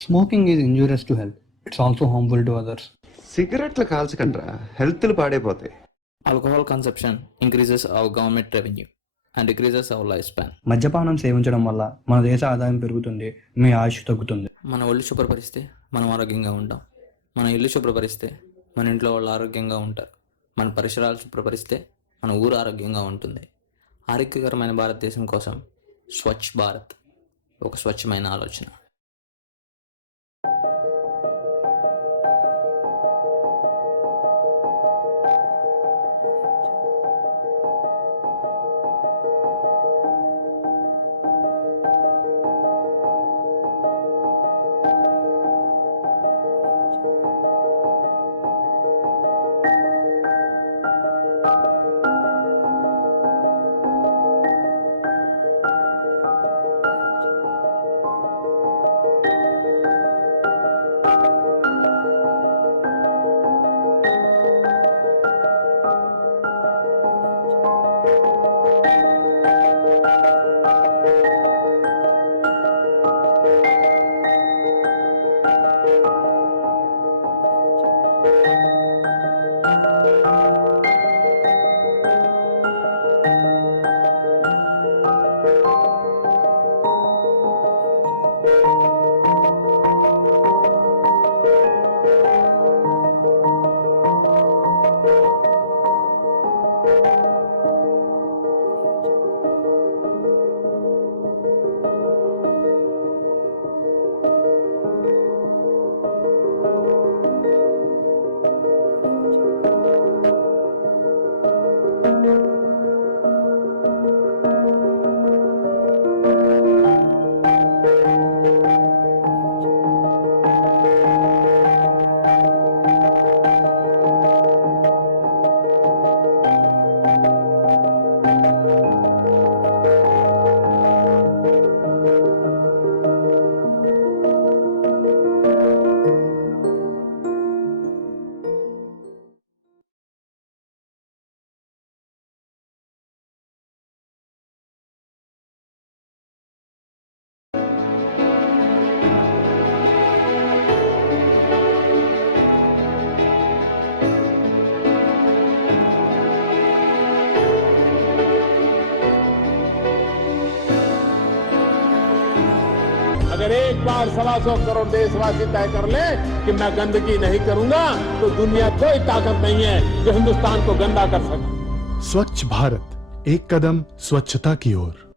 Smoking is injurious to health. It's also harmful to others. సిగరెట్లు కాల్చకండ్రా, హెల్త్లు పాడైపోతాయి. Alcohol consumption increases our government revenue and decreases our lifespan. మద్యపానం సేవించడం వల్ల మన దేశ ఆదాయం పెరుగుతుంది, మీ ఆయుష్ తగ్గుతుంది. మన ఒళ్ళు శుభ్రపరిస్తే మనం ఆరోగ్యంగా ఉంటాం. మన ఇల్లు శుభ్రపరిస్తే మన ఇంట్లో వాళ్ళు ఆరోగ్యంగా ఉంటారు. మన పరిసరాలు శుభ్రపరిస్తే మన ఊరు ఆరోగ్యంగా ఉంటుంది. ఆరోగ్యకరమైన భారతదేశం కోసం స్వచ్ఛ భారత్ ఒక స్వచ్ఛమైన ఆలోచన. अगर एक बार 125 करोड़ देशवासी तय कर ले कि मैं गंदगी नहीं करूंगा तो दुनिया कोई ताकत नहीं है जो हिंदुस्तान को गंदा कर सके। स्वच्छ भारत, एक कदम स्वच्छता की ओर।